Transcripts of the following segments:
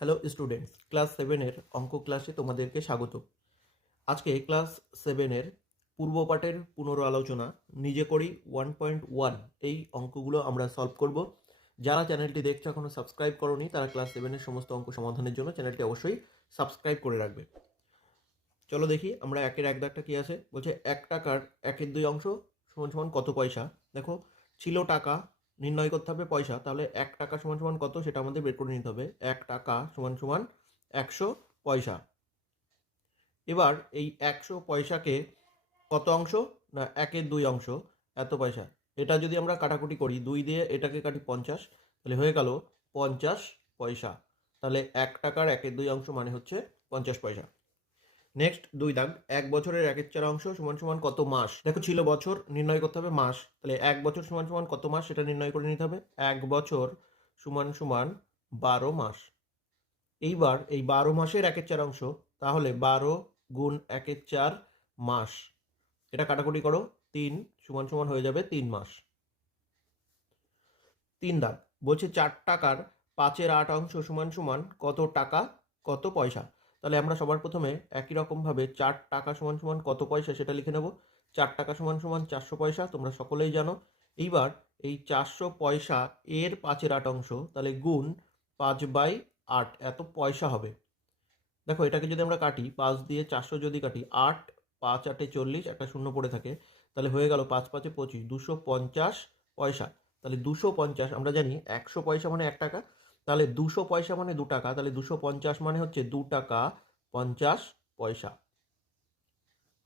Hello students, class সেভেনের অঙ্ক ক্লাসে তোমাদেরকে স্বাগত। আজকে ক্লাস সেভেনের পূর্বপাঠের পুনরালোচনা নিজে করি 1.1 এই অঙ্কগুলো আমরা সলভ করব। যারা চ্যানেলটি দেখছো এখনও সাবস্ক্রাইব করোনি তারা ক্লাস সেভেনের সমস্ত অঙ্ক সমাধানের জন্য চ্যানেলটি অবশ্যই সাবস্ক্রাইব করে রাখবে। চলো দেখি আমরা একের এক দাগটা কী আছে। বলছে 1 টাকার 1/2 অংশ সমান সমান কত পয়সা। দেখো, ছিল টাকা, নির্ণয় করতে হবে পয়সা, তাহলে 1 টাকা সমান সমান কত সেটা আমাদের বের করে নিতে হবে। 1 টাকা সমান সমান 100 পয়সা। এবার এই 100 পয়সাকে কত অংশ, না 1/2 অংশ, এত পয়সা। এটা যদি আমরা কাটাকুটি করি, 2 দিয়ে এটাকে কাটি 50, তাহলে হয়ে গেল 50 পয়সা। তাহলে 1 টাকার 1/2 অংশ মানে হচ্ছে 50 পয়সা। নেক্সট 2 দাগ, 1 বছরের 1/4 অংশ সমান সমান কত মাস। দেখো, ছিল বছর, নির্ণয় করতে হবে মাস, তাহলে 1 বছর সমান সমান কত মাস সেটা নির্ণয় করে নিতে হবে। 1 বছর সমান সমান 12 মাস। এইবার এই 12 মাসের 1/4 অংশ, তাহলে 12 গুণ 1/4 মাস। এটা কাটাকুটি করো, 3 সমান সমান হয়ে যাবে 3 মাস। 3 দাগ, বলছে 4 টাকার 5/8 অংশ সমান সমান কত টাকা কত পয়সা। তাহলে আমরা সবার প্রথমে একই রকমভাবে 4 টাকা সমান সমান কত পয়সা সেটা লিখে নেব। 4 টাকা সমান সমান 400 পয়সা, তোমরা সকলেই জানো। এইবার এই 400 পয়সা এর 5/8 অংশ, তাহলে গুণ 5/8 এত পয়সা হবে। দেখো, এটাকে যদি আমরা কাটি, 5 দিয়ে 400 যদি কাটি, 8 5 8 40, একটা শূন্য পড়ে থাকে, তাহলে হয়ে গেল 5 5 25, 250 পয়সা। তাহলে 250, আমরা জানি 100 পয়সা মানে 1 টাকা, তাহলে 200 পয়সা মানে 2 টাকা, তাহলে 250 মানে হচ্ছে 2 টাকা 50 পয়সা।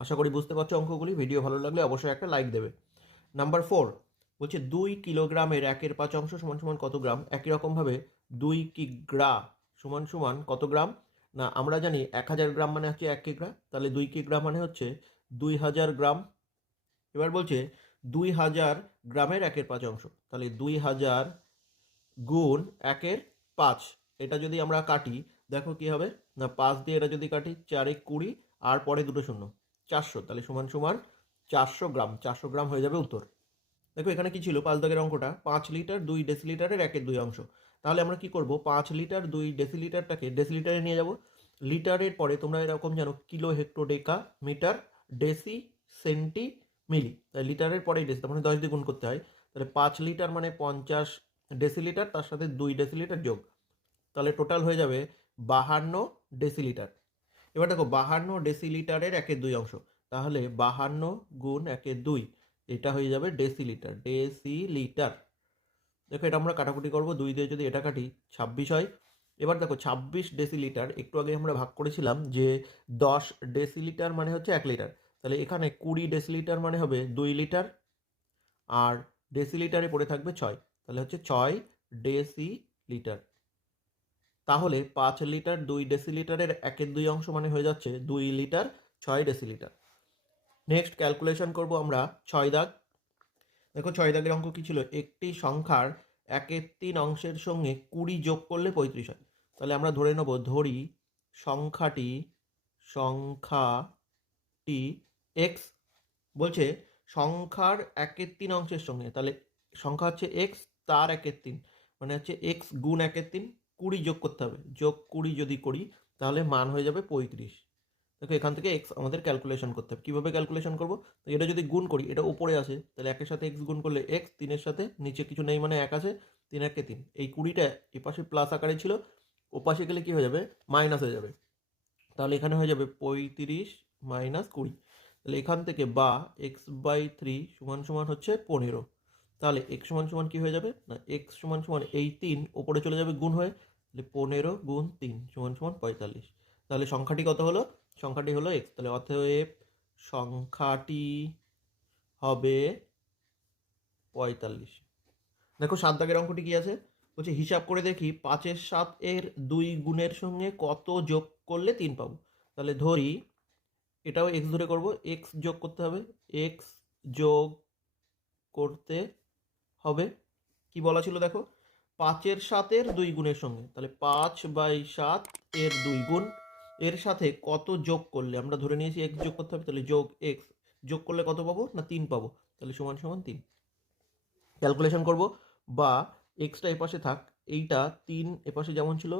আশা করি বুঝতে পারছো অঙ্কগুলি। ভিডিও ভালো লাগলে অবশ্যই একটা লাইক দেবে। নাম্বার 4 বলছে 2 কিলোগ্রামের 1/5 অংশ সমান সমান কত গ্রাম। একই রকমভাবে 2 কিগ্রা সমান সমান কত গ্রাম, না আমরা জানি 1000 গ্রাম মানে হচ্ছে 1 কিগ্রা, তাহলে 2 কিগ্রা মানে হচ্ছে 2000 গ্রাম। এবার বলছে 2000 গ্রামের 1/5 অংশ, তাহলে 2000 গুণ 1/5। এটা যদি আমরা কাটি, দেখো কি হবে, না 5 দিয়ে এটা যদি কাটি, 4 20, আর পরে দুটো শূন্য, 400, তাহলে সমান সমান 400 গ্রাম। 400 গ্রাম হয়ে যাবে উত্তর। দেখো, এখানে কি ছিল, 5 দাগের অঙ্কটা 5 লিটার 2 ডেসিলিটারের 1/2 অংশ। তাহলে আমরা কি করব, 5 লিটার 2 ডেসিলিটারটাকে ডেসিলিটারে নিয়ে যাব। লিটারের পরে তোমরা এরকম জানো কিলো, হেক্টো, ডেকা, মিটার, ডেসি, সেন্টি, মিলি। তাই লিটারের পরে ডেসি, তার মানে 10 দিয়ে গুণ করতে হয়। তাহলে 5 লিটার মানে 50 ডেসিলিটার, তার সাথে 2 ডেসিলিটার যোগ, তাহলে টোটাল হয়ে যাবে 52 ডেসিলিটার। এবার দেখো, 52 ডেসিলিটারের 1/2 অংশ, তাহলে 52 গুণ 1/2, এটা হয়ে যাবে ডেসিলিটার। ডেসিলিটার। দেখো, এটা আমরা কাটাকুটি করব, 2 দিয়ে যদি এটা কাটি 26 হয়। এবার দেখো, 26 ডেসিলিটার, একটু আগে আমরা ভাগ করেছিলাম যে 10 ডেসিলিটার মানে হচ্ছে 1 লিটার, তাহলে এখানে 20 ডেসিলিটার মানে হবে 2 লিটার, আর ডেসিলিটারে পড়ে থাকবে 6, তাহলে হচ্ছে 6 ডেসিলিটার। তাহলে 5 লিটার 2 ডেসিলিটারের 1/2 অংশ মানে হয়ে যাচ্ছে 2 লিটার 6 ডেসিলিটার। নেক্সট ক্যালকুলেশন করব আমরা 6 দাগ। দেখো, 6 দাগের অঙ্ক কি ছিল, একটি সংখ্যার 1/3 অংশের সঙ্গে 20 যোগ করলে 35 হয়। তাহলে আমরা ধরে নেব, ধরি সংখ্যাটি সংখ্যাটি এক্স। বলছে সংখ্যার 1/3 অংশের সঙ্গে, তাহলে সংখ্যা হচ্ছে এক্স, তার 1/3 মানে হচ্ছে এক্স গুণ 1/3, 20 যোগ করতে হবে। যোগ 20 যদি করি তাহলে মান হয়ে যাবে 35। দেখো, এখান থেকে এক্স আমাদের ক্যালকুলেশন করতে হবে। কীভাবে ক্যালকুলেশন করবো, তো এটা যদি গুণ করি, এটা উপরে আসে, তাহলে 1-এর সাথে এক্স গুণ করলে এক্স, 3-এর সাথে নিচে কিছু নেই মানে 1 আছে, 3-1-3। এই 20টা এপাশে প্লাস আকারে ছিল, ওপাশে গেলে কি হয়ে যাবে, মাইনাস হয়ে যাবে। তাহলে এখানে হয়ে যাবে 35 মাইনাস 20। তাহলে এখান থেকে বা x/3 সমান সমান হচ্ছে 15। তাহলে এক্স সমান সমান কী হয়ে যাবে, না এক্স সমান সমান এই 3 ওপরে চলে যাবে গুণ হয়ে, তাহলে 15 গুণ 3 সমান সমান 45। তাহলে সংখ্যাটি কত হলো, সংখ্যাটি হলো এক্স। তাহলে অতএব সংখ্যাটি হবে 45। দেখো, 7 দাগের অঙ্কটি কি আছে, বলছে হিসাব করে দেখি 5-এর 7 এর 2 গুণের সঙ্গে কত যোগ করলে 3 পাবো। তাহলে ধরি এটাও এক্স ধরে করব, এক্স যোগ করতে হবে, এক্স যোগ করতে হবে। কি বলা ছিল দেখো, 5-এর 7 এর 2 গুণের সঙ্গে, তাহলে 5/7 এর 2 গুণ, এর সাথে কত যোগ করলে, আমরা ধরে নিয়েছি এক্স যোগ করতে হবে, তাহলে যোগ এক্স, যোগ করলে কত পাবো, না 3 পাবো, তাহলে সমান সমান 3। ক্যালকুলেশন করব, বা এক্সটা এপাশে থাক, এইটা 3 এপাশে যেমন ছিল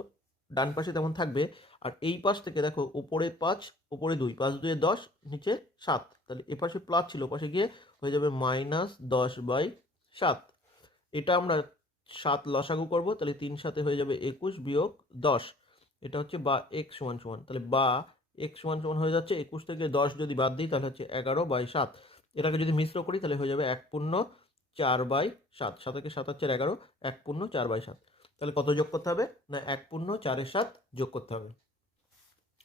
ডান পাশে তেমন থাকবে। আর এই পাশ থেকে দেখো উপরে 5, উপরে 2, 5 2 10, নিচে 7, তাহলে এ পাশে প্লাস ছিল, পাশে গিয়ে হয়ে যাবে -10/7। এটা আমরা 7 লসাগু করব, তাহলে 3 সাথে হয়ে যাবে 21 বিয়োগ 10। এটা হচ্ছে বা x সমান সমান, তাহলে বা x সমান সমান হয়ে যাচ্ছে 21 থেকে 10 যদি বাদ দিই তাহলে হচ্ছে 11/7। এটাকে যদি মিশ্র করি তাহলে হয়ে যাবে 1/4/7, 7 থেকে 7 হচ্ছে 11, 1/4/7। তাহলে কত যোগ করতে হবে না 1/4/7 যোগ করতে হবে।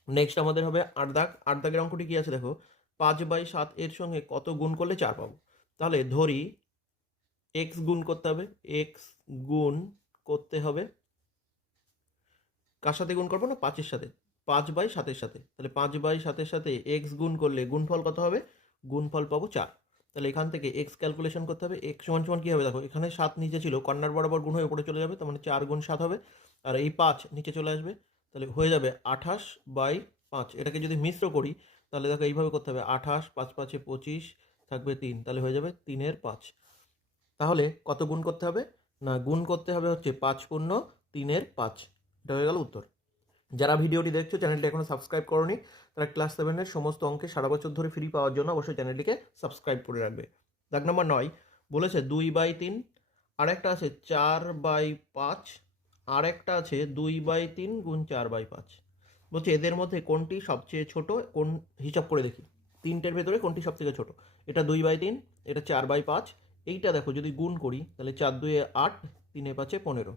নেক্সট আমাদের হবে 8 দাগ। 8 দাগের অঙ্কটি কি আছে দেখো, 5/7 এর সঙ্গে কত গুণ করলে 4 পাবো। তাহলে ধরি x গুণ করতে হবে, x গুণ করতে হবে, কার সাথে গুণ করবো না 5-এর সাথে, 5/7-এর সাথে। তাহলে 5/7-এর সাথে x গুণ করলে গুণফল কত হবে, গুণফল পাবো 4। তাহলে এখান থেকে x ক্যালকুলেশন করতে হবে। x সমান সমান কী হবে দেখো, এখানে 7 নিচে ছিল, কর্নার বরাবর গুণ হয়ে উপরে চলে যাবে, তার মানে 4 গুণ 7 হবে। আর এই 5 নিচে চলে আসবে, তাহলে হয়ে যাবে 28/5। এটাকে যদি মিশ্র করি তাহলে দেখো এইভাবে করতে হবে, 28, 5 5 25, থাকবে 3, তাহলে হয়ে যাবে 3/5। তাহলে কত গুণ করতে হবে না গুণ করতে হবে হচ্ছে 5×3/5। এটা হয়ে গেল উত্তর। যারা ভিডিওটি দেখছো চ্যানেলটি এখনো সাবস্ক্রাইব করোনি, তারা ক্লাস 7-এর সমস্ত অঙ্কে সারা বছর ধরে ফ্রি পাওয়ার জন্য অবশ্যই চ্যানেলটিকে সাবস্ক্রাইব করে রাখবে। দাগ নম্বর 9 বলেছে 2/3, আরেকটা আছে 4/5, আরেকটা আছে 2/3 গুণ 4/5। বলছে এদের মধ্যে কোনটি সবচেয়ে ছোট, কোন হিসাব করে দেখি, তিনটের ভেতরে কোনটি সব থেকে ছোট। এটা 2/3, এটা 4/5, এইটা দেখো যদি গুণ করি তাহলে 4 2 8, 3 5 15।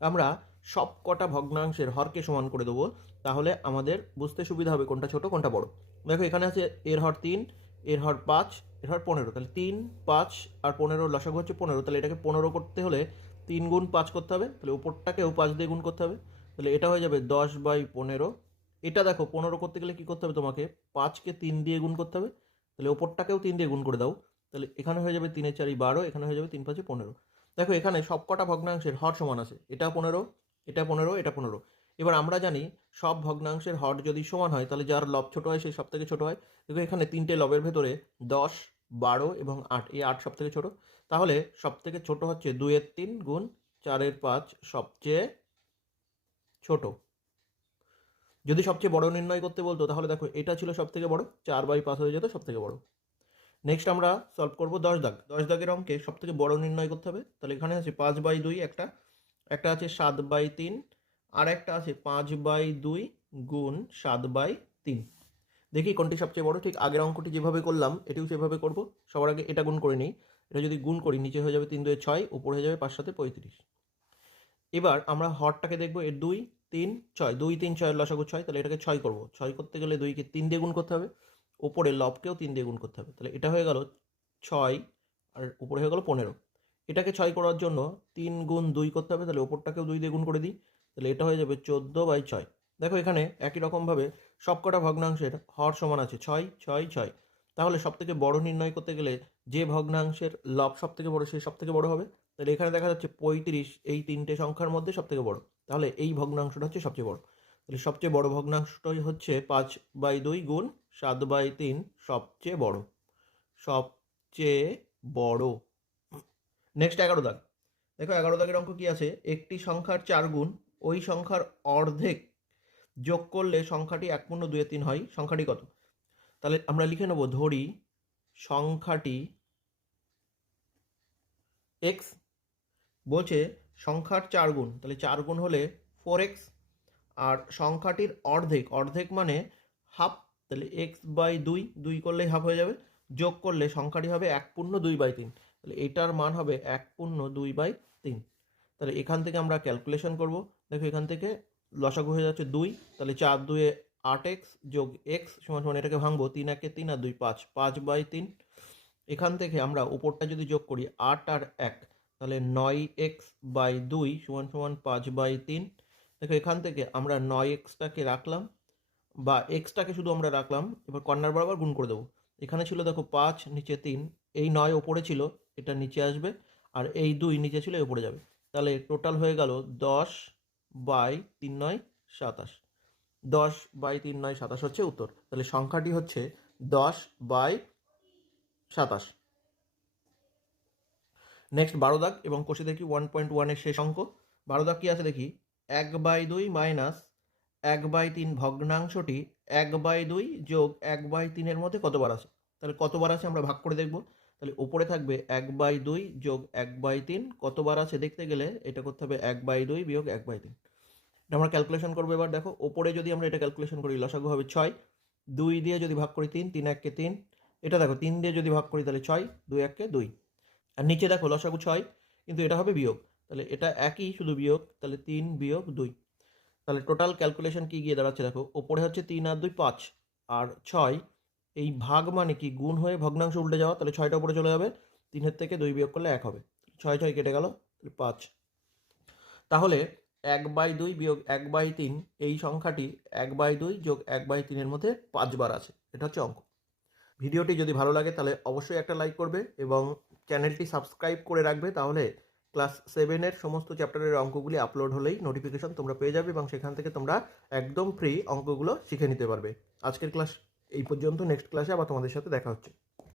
আমরা সব কটা ভগ্নাংশের হরকে সমান করে দেবো, তাহলে আমাদের বুঝতে সুবিধা হবে কোনটা ছোট কোনটা বড়। দেখো এখানে আছে এর হর 3, এর হর 5, এর হর 15, তাহলে 3 5 আর 15 লসাগু হচ্ছে 15, তাহলে এটাকে 15 করতে হলে 3 গুণ 5 করতে হবে, তাহলে উপরটাকেও 5 দিয়ে গুণ করতে হবে, তাহলে এটা হয়ে যাবে 10/15। এটা দেখো 15 করতে গেলে কী করতে হবে তোমাকে, 5কে 3 দিয়ে গুণ করতে হবে, তাহলে ওপরটাকেও 3 দিয়ে গুণ করে দাও, তাহলে এখানে হয়ে যাবে 3 4 12, এখানে হয়ে যাবে 3 5 15। দেখো এখানে সবকটা ভগ্নাংশের হর সমান আছে, এটা 15, এটা 15, এটা 15। এবার আমরা জানি সব ভগ্নাংশের হর যদি সমান হয় তাহলে যার লব ছোট হয় সে সব থেকে ছোট হয়। দেখো এখানে তিনটে লবের ভেতরে 10, 12 এবং 8, এই 8 সব থেকে ছোট। তাহলে সব থেকে ছোট হচ্ছে 2/3 গুণ 4/5, সবচেয়ে ছোট। যদি সবচেয়ে বড় নির্ণয় করতে বলতো তাহলে দেখো এটা ছিল সব থেকে বড়, 4/5 হয়ে যেত সব থেকে বড়। নেক্সট আমরা সলভ করব 10 দাগ। 10 দাগের অঙ্কে সব থেকে বড় নির্ণয় করতে হবে, তাহলে এখানে আছে 5/2 একটা, একটা আছে 7/3, আর একটা আছে 5/2 গুণ 7/3। দেখি কোনটি সবচেয়ে বড়। ঠিক আগের অঙ্কটি যেভাবে করলাম এটিও সেভাবে করব। সবার আগে এটা গুণ করে নিই, এটা যদি গুণ করি নিচে হয়ে যাবে 3 2 6, উপরে হয়ে যাবে 5 7 35। এবার আমরা হরটাকে দেখবো, এর 2 3 6, 2 3 6 লসাগু 6, তাহলে এটাকে 6 করব। 6 করতে গেলে 2কে 3 দিয়ে গুণ করতে হবে, ওপরে লবকেও 3 দিয়ে গুণ করতে হবে, তাহলে এটা হয়ে গেল 6, আর উপরে হয়ে গেল 15। এটাকে 6 করার জন্য 3 গুণ 2 করতে হবে, তাহলে ওপরটাকেও 2 দিয়ে গুণ করে দিই, তাহলে এটা হয়ে যাবে 14/6। দেখো এখানে একই রকমভাবে সবকটা ভগ্নাংশের হর সমান আছে 6 6 6। তাহলে সব থেকে বড় নির্ণয় করতে গেলে যে ভগ্নাংশের লব সব থেকে বড় সে সব থেকে বড় হবে। তাহলে এখানে দেখা যাচ্ছে 35 এই তিনটে সংখ্যার মধ্যে সব থেকে বড়, তাহলে এই ভগ্নাংশটা হচ্ছে সবচেয়ে বড়। তাহলে সবচেয়ে বড় ভগ্নাংশটাই হচ্ছে 5/2 গুণ 7/3, সবচেয়ে বড়, সবচেয়ে বড়। নেক্সট 11 দাগ। দেখো 11 দাগের অঙ্ক কি আছে, একটি সংখ্যার 4 গুণ ওই সংখ্যার অর্ধেক যোগ করলে সংখ্যাটি 1/2/3 হয়, সংখ্যাটি কত। তাহলে আমরা লিখে নেব, ধরি সংখ্যাটি এক্স, বলছে সংখ্যার 4 গুণ, তাহলে 4 গুণ হলে 4x, আর সংখ্যাটির অর্ধেক, অর্ধেক মানে হাফ, তাহলে x/2, 2 করলেই হাফ হয়ে যাবে, যোগ করলে সংখ্যাটি হবে 1/2/3, তাহলে এটার মান হবে 1/2/3। তাহলে এখান থেকে আমরা ক্যালকুলেশন করব। দেখো এখান থেকে লসাগু হয়ে যাচ্ছে 2, তাহলে 4 2 8x যোগ x সমান সমান, এটাকে ভাঙবো, 3 1 3 আর 2 5, 5/3। এখান থেকে আমরা উপরটা যদি যোগ করি 8 আর 1, তাহলে 9x/2 সমান সমান 5/3। দেখো এখান থেকে আমরা 9xটাকে রাখলাম, বা এক্সটাকে শুধু আমরা রাখলাম, এবার কর্নার বরাবর গুণ করে দেবো। এখানে ছিল দেখো 5, নিচে 3, এই 9 ওপরে ছিল, এটা নিচে আসবে, আর এই 2 নিচে ছিল, উপরে যাবে, তাহলে টোটাল হয়ে গেল 10/3 9 27। 10/3 9 27 হচ্ছে উত্তর। তাহলে সংখ্যাটি হচ্ছে 10/27। নেক্সট 12 দাগ এবং কষে দেখি 1.1 এর শেষ অঙ্ক। 12 দাগ কি আছে দেখি, 1/2 মাইনাস 1/3 ভগ্নাংশটি 1/2 যোগ 1/3 মধ্যে কতবার আসে? তাহলে কতবার আসে আমরা ভাগ করে দেখব। তাহলে ওপরে থাকবে 1/2 যোগ 1/3 কতবার আসে দেখতে গেলে এটা করতে হবে 1/2 বিয়োগ 1/3। এটা আমরা ক্যালকুলেশন করবো। এবার দেখো ওপরে যদি আমরা এটা ক্যালকুলেশন করি লসাগু হবে 6, 2 দিয়ে যদি ভাগ করি 3, 3 1 কে 3, এটা দেখো 3 দিয়ে যদি ভাগ করি তাহলে 6, 2 1 কে 2, আর নিচে দেখো লসাগু 6 কিন্তু এটা হবে বিয়োগ, তাহলে এটা একই শুধু বিয়োগ, তাহলে 3 বিয়োগ 2। তাহলে টোটাল ক্যালকুলেশন কি গিয়ে দাঁড়াচ্ছে দেখো, ওপরে হচ্ছে 3 আর 2 5 আর 6, এই ভাগ মানে কি গুণ হয়ে ভগ্নাংশ উল্টে যাওয়া, তাহলে 6টা উপরে চলে যাবে, 3-এর থেকে 2 বিয়োগ করলে 1 হবে, 6 6 কেটে গেল, 5। তাহলে 1/2 বিয়োগ 1/3 এই সংখ্যাটি 1/2 যোগ 1/3-এর মধ্যে 5 বার আছে। এটা হচ্ছে অঙ্ক। ভিডিওটি যদি ভালো লাগে তাহলে অবশ্যই একটা লাইক করবে এবং চ্যানেলটি সাবস্ক্রাইব করে রাখবে, তাহলে ক্লাস 7-এর সমস্ত চ্যাপ্টারের অঙ্কগুলি আপলোড হলেই নোটিফিকেশন তোমরা পেয়ে যাবে এবং সেখান থেকে তোমরা একদম ফ্রি অঙ্কগুলো শিখে নিতে পারবে। আজকের ক্লাস এই পর্যন্ত, নেক্সট ক্লাসে আবার তোমাদের সাথে দেখা হচ্ছে।